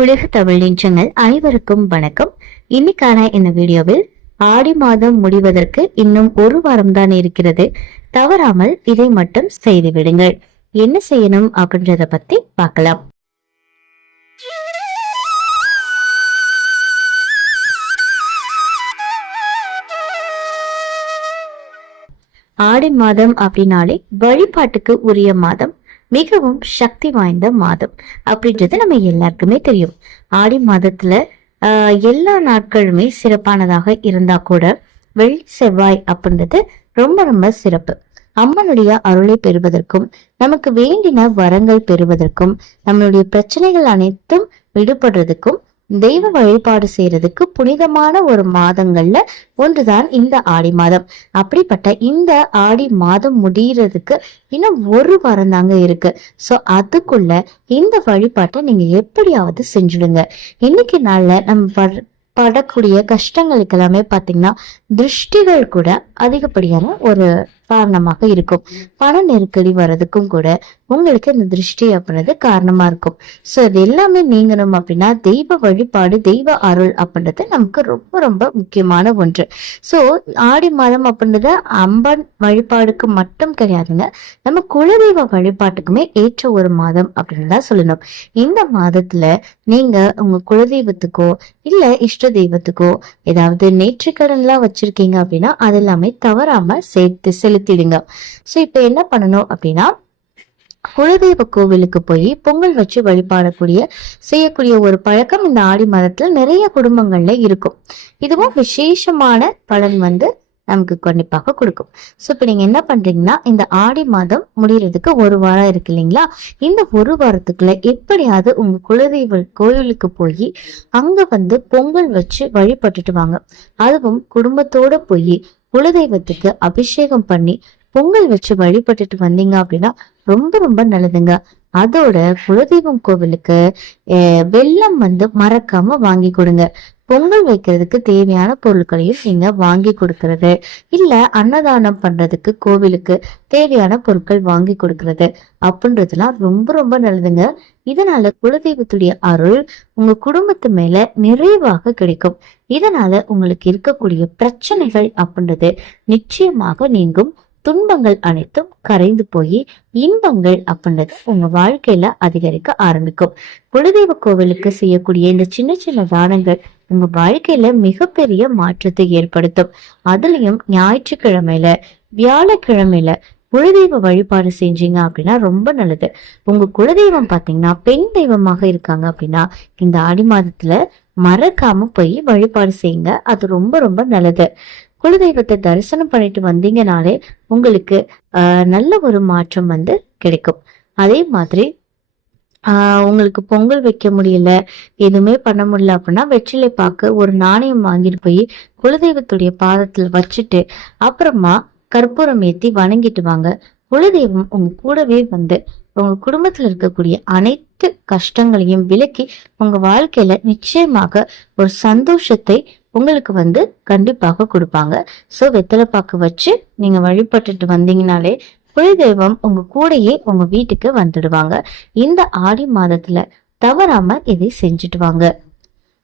உலக தமிழ் நெஞ்சங்கள் அனைவருக்கும் வணக்கம். இன்னைக்கான இந்த வீடியோவில் ஆடி மாதம் முடிவதற்கு இன்னும் ஒரு வாரம் தான் இருக்கிறது. தவறாமல் இதை மட்டும் செய்து விடுங்கள். என்ன செய்யணும் அப்படின்றத பத்தி பார்க்கலாம். ஆடி மாதம் அப்படின்னாலே வழிபாட்டுக்கு உரிய மாதம் மிகவும் சக்தி வாய்ந்த மாதம் அப்படின்றது நம்ம எல்லாருக்குமே தெரியும். ஆடி மாதத்துல ஆஹ், எல்லா நாட்களுமே சிறப்பானதாக இருந்தா கூட வெள்ளி செவ்வாய் அப்படின்றது ரொம்ப ரொம்ப சிறப்பு. அம்மனுடைய அருளை பெறுவதற்கும் நமக்கு வேண்டின வரங்கள் பெறுவதற்கும் நம்மளுடைய பிரச்சனைகள் அனைத்தும் விடுபடுறதுக்கும் தெய்வ வழிபாடு செய்யறதுக்கு புனிதமான ஒரு மாதங்கள்ல ஒன்றுதான் இந்த ஆடி மாதம். அப்படிப்பட்ட இந்த ஆடி மாதம் முடியறதுக்கு இன்னும் ஒரு வாரம் தாங்க இருக்கு. ஸோ அதுக்குள்ள இந்த வழிபாட்டை நீங்க எப்படியாவது செஞ்சுடுங்க. இன்னைக்கு நாள்ல நம்ம படக்கூடிய கஷ்டங்களுக்கு எல்லாமே பாத்தீங்கன்னா திருஷ்டிகள் கூட அதிகப்படியான ஒரு காரணமாக இருக்கும். பண நெருக்கடி வர்றதுக்கும் கூட உங்களுக்கு இந்த திருஷ்டி அப்படின்றது காரணமா இருக்கும். ஸோ இது எல்லாமே நீங்கணும் அப்படின்னா தெய்வ வழிபாடு தெய்வ அருள் அப்படின்றது நமக்கு ரொம்ப ரொம்ப முக்கியமான ஒன்று. ஸோ ஆடி மாதம் அப்படின்றது அம்பன் வழிபாடுக்கு மட்டும் கிடையாதுங்க. நம்ம குலதெய்வ வழிபாட்டுக்குமே ஏற்ற ஒரு மாதம் அப்படின்னு தான் சொல்லணும். இந்த மாதத்துல நீங்க உங்க குலதெய்வத்துக்கோ இல்ல இஷ்ட தெய்வத்துக்கோ ஏதாவது நேற்றுக்கடன்லாம் வச்சிருக்கீங்க அப்படின்னா அது எல்லாமே தவறாம சேர்த்து செலுத்திடுங்க ஸோ இப்போ என்ன பண்ணணும் அப்படின்னா குலதெய்வ கோவிலுக்கு போய் பொங்கல் வச்சு வழிபாடக்கூடிய செய்யக்கூடிய ஒரு பழக்கம் இந்த ஆடி மாதத்துல நிறைய குடும்பங்கள்ல இருக்கும். இதுவும் விசேஷமான பலன் வந்து நமக்கு கண்டிப்பாக கொடுக்கும். ஸோ இப்போ நீங்கள் என்ன பண்ணுறீங்கன்னா இந்த ஆடி மாதம் முடிகிறதுக்கு ஒரு வாரம் இருக்கு இல்லைங்களா? இந்த ஒரு வாரத்துக்குள்ள எப்படியாவது உங்கள் குலதெய்வ கோயிலுக்கு போய் அங்கே வந்து பொங்கல் வச்சு வழிபட்டுட்டு வாங்க. அதுவும் குடும்பத்தோட போய் குலதெய்வத்துக்கு அபிஷேகம் பண்ணி பொங்கல் வச்சு வழிபட்டுட்டு வந்தீங்க அப்படின்னா ரொம்ப ரொம்ப நல்லதுங்க. அதோட குலதெய்வம் கோவிலுக்கு அஹ், வந்து மறக்காம வாங்கி கொடுங்க. பொங்கல் வைக்கிறதுக்கு தேவையான பொருட்களையும் நீங்க வாங்கி கொடுக்கறது. இல்ல அன்னதானம் பண்றதுக்கு கோவிலுக்கு தேவையான பொருட்கள் வாங்கி கொடுக்கறது. அப்படின்றதுலாம் ரொம்ப ரொம்ப நல்லதுங்க. இதனால குலதெய்வத்துடைய அருள் உங்க குடும்பத்து மேல நிறைவாக கிடைக்கும். இதனால உங்களுக்கு இருக்கக்கூடிய பிரச்சனைகள் அப்படின்றது நிச்சயமாக நீங்கும். துன்பங்கள் அனைத்தும் கரைந்து போய் இன்பங்கள் அப்படின்றது உங்க வாழ்க்கையில அதிகரிக்க ஆரம்பிக்கும். குலதெய்வ கோவிலுக்கு செய்யக்கூடிய இந்த சின்ன சின்ன தானங்கள் உங்க வாழ்க்கையில மிகப்பெரிய மாற்றத்தை ஏற்படுத்தும். அதுலயும் ஞாயிற்றுக்கிழமையில வியாழக்கிழமையில குலதெய்வ வழிபாடு செஞ்சீங்க அப்படின்னா ரொம்ப நல்லது. உங்க குலதெய்வம் பாத்தீங்கன்னா பெண் தெய்வமாக இருக்காங்க அப்படின்னா இந்த ஆடி மாதத்துல மறக்காம போய் வழிபாடு செய்யுங்க. அது ரொம்ப ரொம்ப நல்லது. குலதெய்வத்தை தரிசனம் பண்ணிட்டு வந்தீங்கனாலே உங்களுக்கு நல்ல ஒரு மாற்றம் வந்து கிடைக்கும். அதே மாதிரி ஆஹ், உங்களுக்கு பொங்கல் வைக்க முடியல எதுவுமே பண்ண முடியல அப்படின்னா வெற்றிலை பார்க்க ஒரு நாணயம் வாங்கிட்டு போய் குலதெய்வத்துடைய பாதத்தில் வச்சுட்டு அப்புறமா கற்பூரம் ஏத்தி வணங்கிட்டு வாங்க. குலதெய்வம் உங்க கூடவே வந்து உங்க குடும்பத்துல இருக்கக்கூடிய அனைத்து கஷ்டங்களையும் விலக்கி உங்க வாழ்க்கையில நிச்சயமாக ஒரு சந்தோஷத்தை உங்களுக்கு வந்து கண்டிப்பாக கொடுப்பாங்க. ஸோ வெத்தலைப்பாக்கு வச்சு நீங்க வழிபட்டுட்டு வந்தீங்கனாலே குலதெய்வம் உங்க கூடையே உங்க வீட்டுக்கு வந்துடுவாங்க. இந்த ஆடி மாதத்துல தவறாம இதை செஞ்சுட்டு வாங்க.